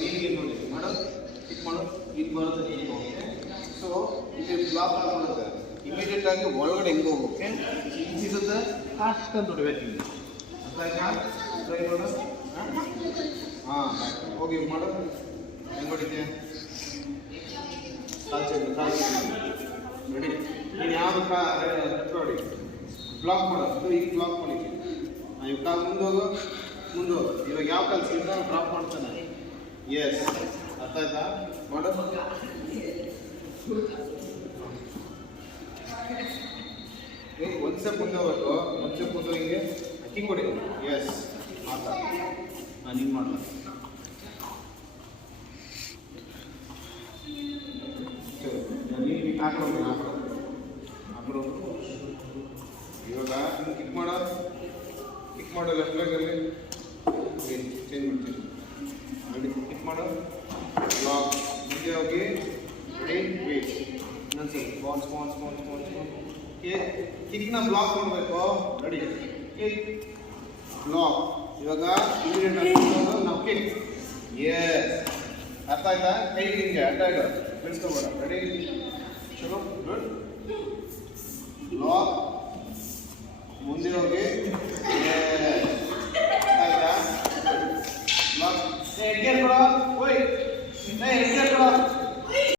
ನೀರಿಗೆ ನೋಡಿ ಮಾಡು ಕಿಕ್ ಮಾಡು ಇದು ಬರುತ್ತೆ ನೀರಿಗೆ ಓಕೆ ಸೊ ಇದು ಬ್ಲಾಕ್ ಮಾಡ್ಕೊಳ್ಳುತ್ತೆ ಇಮಿಡಿಯೇಟ್ ಆಗಿ ಒಳಗಡೆ ಹೆಂಗೆ ಹೋಗೋಕೆ ಇರುತ್ತೆ ಫಾಸ್ಟ್ ಅಂತ ಹೊಡಿಬೇಕು ಅರ್ಥ ಆಯ್ತಾ ಟ್ರೈ ಮಾಡು ಹಾಂ ಹೋಗಿ ಮಾಡು ಹೆಂಗೆ ಹೊಡಿತೀಯ ಕಾಲು ರೆಡಿ ನೀನು ಯಾವುದು ನೋಡಿ ಬ್ಲಾಕ್ ಮಾಡೋದು ಈಗ ಬ್ಲಾಕ್ ಮಾಡಿದ್ವಿ ಈಗ ಕಾಲು ಮುಂದೆ ಹೋಗು ಇವಾಗ ಯಾವ ಕಾಲು ಸಿಗ್ತಾ ಡ್ರಾಪ್ ಮಾಡ್ತಾನೆ ಎಸ್ ಅರ್ಥ ಆಯ್ತಾ ಮಾಡು ಒಂದು ಸ್ಟೆಪ್ ಮುಂದೆ ಹೋಗ್ಬೇಕು ಒಂದು ಸ್ಟೆಪ್ ಮುಂದೆ ಹಿಂಗೆ ಹಿಂಗೆ ಕೊಡಿ ಎಸ್ ಮಾಡ್ತಾ ನಾನು ಹಿಂಗೆ ಮಾಡಲ್ಲ ಇವಾಗ ಕಿಕ್ ಮಾಡೋ ಲೆಫ್ಟ್ ಲೆಗಲ್ಲಿ ಚೇಂಜ್ ಮಾಡ್ತೀನಿ ರೆಡಿ ಕಿಕ್ ಮಾಡೋ ಬ್ಲಾಕ್ ಮುಂದೆ ಹೋಗಿ ರೆಡಿ ವೇಟ್ ಇನ್ನೊಂದು ಸರಿ ಸ್ಪಾನ್ಸ್ ಕಿಕ್ನ ಬ್ಲಾಕ್ ಮಾಡಬೇಕು ರೆಡಿ ಕಿಕ್ ಬ್ಲಾಕ್ ಇವಾಗ ಇಮಿಡಿಯೇಟ್ ನಾವು ಕಿಕ್ ಎಸ್ ಅರ್ಥ ಆಯ್ತಾ ಕೈ ಹಿಂಗೆ ಅಡ್ಡ ಇಡು ಬೆಳೆಸ್ಕೋಬೇಡ ರೆಡಿ ಚಲೋ ಗುಡ್ ಬ್ಲಾಕ್ ಮುಂದೆ ಹೋಗಿ